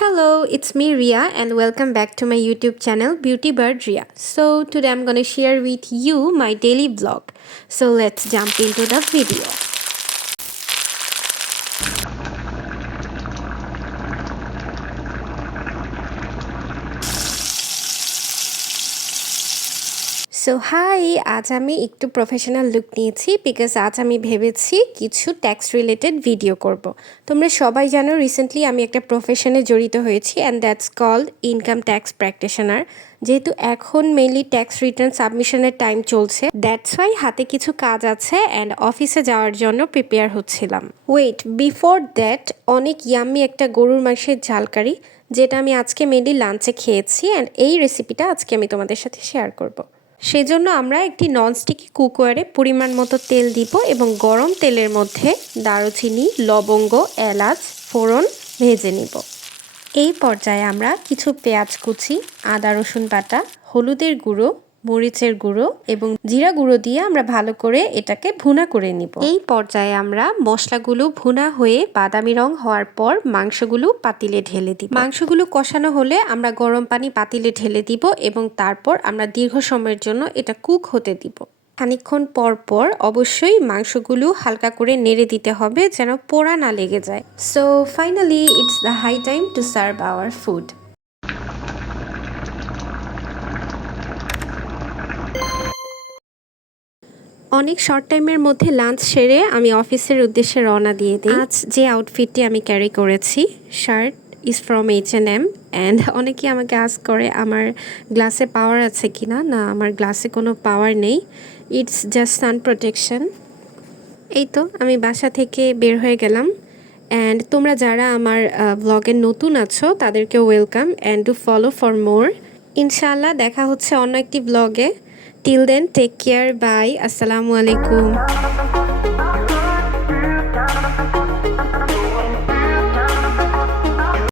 Hello, it's me Ria and welcome back to my YouTube channel Beauty Bird Ria. So today I'm gonna share with you my daily vlog. So let's jump into the video. So hi, আজ আমি একটু professional look নিয়েছি because আজ আমি ভেবেছি কিছু tax related video করব। তোমরা সবাই জানো রিসেন্টলি আমি একটা প্রফেশনে জড়িত হয়েছি and that's called income tax practitioner. যেহেতু এখন মেইনলি ট্যাক্স রিটার্ন সাবমিশনের টাইম চলছে, দ্যাটস ওয়াই হাতে কিছু কাজ আছে অ্যান্ড অফিসে যাওয়ার জন্য প্রিপেয়ার হচ্ছিলাম। ওয়েট, বিফোর দ্যাট অনেক ইয়াম্মি একটা গরুর মাংসের ঝালকারি যেটা আমি আজকে মেইনলি লাঞ্চে খেয়েছি অ্যান্ড এই রেসিপিটা আজকে আমি তোমাদের সাথে শেয়ার করব। সেজন্য আমরা একটি ননস্টিকি কুকওয়ারে পরিমাণ মতো তেল দিব এবং গরম তেলের মধ্যে দারুচিনি, লবঙ্গ, এলাচ, ফোড়ন ভেজে নিব। এই পর্যায়ে আমরা কিছু পেঁয়াজ কুচি, আদা রসুন বাটা, হলুদের গুঁড়ো, মরিচের গুঁড়ো এবং জিরা গুঁড়ো দিয়ে আমরা ভালো করে এটাকে ভুনা করে নিব। এই পর্যায়ে আমরা মশলাগুলো ভুনা হয়ে বাদামি রং হওয়ার পর মাংসগুলো পাতিলে ঢেলে দিব। মাংসগুলো কষানো হলে আমরা গরম পানি পাতিলে ঢেলে দিব এবং তারপর আমরা দীর্ঘ সময়ের জন্য এটা কুক হতে দিব। খানিকক্ষণ পর পর অবশ্যই মাংসগুলো হালকা করে নেড়ে দিতে হবে যেন পোড়া না লেগে যায়। So finally it's the high time to serve our food. অনেক শর্ট টাইমের মধ্যে লাঞ্চ সেরে আমি অফিসের উদ্দেশ্যে রওনা দিয়ে দিই। আজ যে আউটফিটটি আমি ক্যারি করেছি, shirt is from H&M and অনেকেই আমাকে আস্ক করে আমার গ্লাসে পাওয়ার আছে কিনা। না, আমার গ্লাসে কোনো পাওয়ার নেই, ইটস জাস্ট সান প্রোটেকশন। এই তো আমি বাসা থেকে বের হয়ে গেলাম অ্যান্ড তোমরা যারা আমার ব্লগে নতুন আছো তাদেরকে welcome and to follow for more. ইনশাআল্লাহ দেখা হচ্ছে অন্য একটি ব্লগে। Till then take care, bye, আসসালামু আলাইকুম।